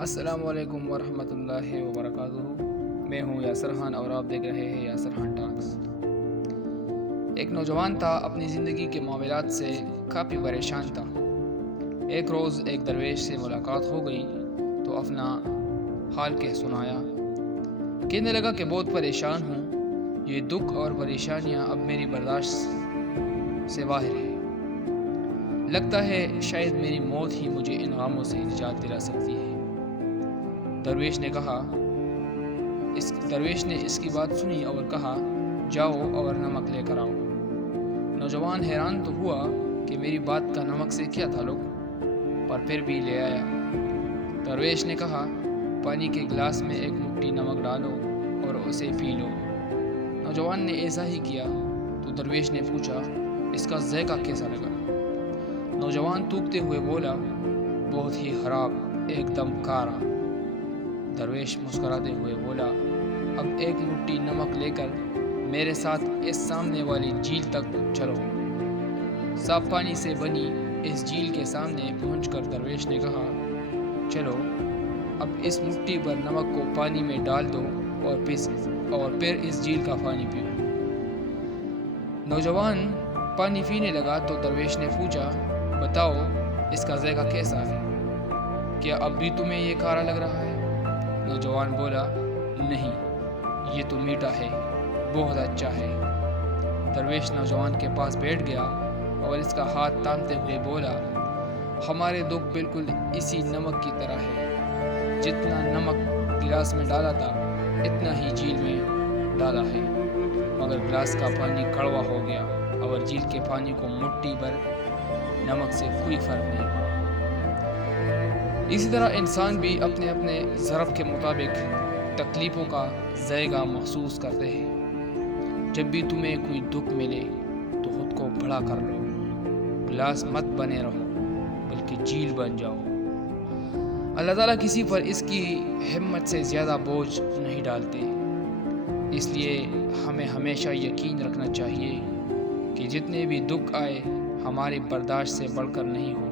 السلام علیکم ورحمۃ اللہ وبرکاتہ۔ میں ہوں یاسر خان اور آپ دیکھ رہے ہیں یاسر خان ٹاکس۔ ایک نوجوان تھا، اپنی زندگی کے معاملات سے کافی پریشان تھا۔ ایک روز ایک درویش سے ملاقات ہو گئی تو اپنا حال کہہ سنایا۔ کہنے لگا کہ بہت پریشان ہوں، یہ دکھ اور پریشانیاں اب میری برداشت سے باہر ہے۔ لگتا ہے شاید میری موت ہی مجھے ان غموں سے نجات دلا سکتی ہے۔ درویش نے اس کی بات سنی اور کہا، جاؤ اور نمک لے کر آؤ۔ نوجوان حیران تو ہوا کہ میری بات کا نمک سے کیا تعلق، پر پھر بھی لے آیا۔ درویش نے کہا، پانی کے گلاس میں ایک مٹھی نمک ڈالو اور اسے پی لو۔ نوجوان نے ایسا ہی کیا تو درویش نے پوچھا، اس کا ذائقہ کیسا لگا؟ نوجوان تھوکتے ہوئے بولا، بہت ہی خراب، ایک دم کارا۔ درویش مسکراتے ہوئے بولا، اب ایک مٹھی نمک لے کر میرے ساتھ اس سامنے والی جھیل تک چلو۔ صاف پانی سے بنی اس جھیل کے سامنے پہنچ کر درویش نے کہا، چلو اب اس مٹھی پر نمک کو پانی میں ڈال دو اور پھر اس جھیل کا پانی پیو۔ نوجوان پانی پینے لگا تو درویش نے پوچھا، بتاؤ اس کا ذائقہ کیسا ہے؟ کیا اب بھی تمہیں یہ کارا لگ رہا ہے؟ نوجوان بولا، نہیں، یہ تو میٹھا ہے، بہت اچھا ہے۔ درویش نوجوان کے پاس بیٹھ گیا اور اس کا ہاتھ تھامتے ہوئے بولا، ہمارے دکھ بالکل اسی نمک کی طرح ہے، جتنا نمک گلاس میں ڈالا تھا اتنا ہی جھیل میں ڈالا ہے، مگر گلاس کا پانی کڑوا ہو گیا اور جھیل کے پانی کو مٹھی بھر نمک سے کوئی فرق نہیں ہوا۔ اسی طرح انسان بھی اپنے اپنے ضرب کے مطابق تکلیفوں کا ذائقہ محسوس کرتے ہیں۔ جب بھی تمہیں کوئی دکھ ملے تو خود کو بڑا کر لو، گلاس مت بنے رہو بلکہ جھیل بن جاؤ۔ اللہ تعالیٰ کسی پر اس کی ہمت سے زیادہ بوجھ نہیں ڈالتے، اس لیے ہمیں ہمیشہ یقین رکھنا چاہیے کہ جتنے بھی دکھ آئے ہماری برداشت سے بڑھ کر نہیں ہو۔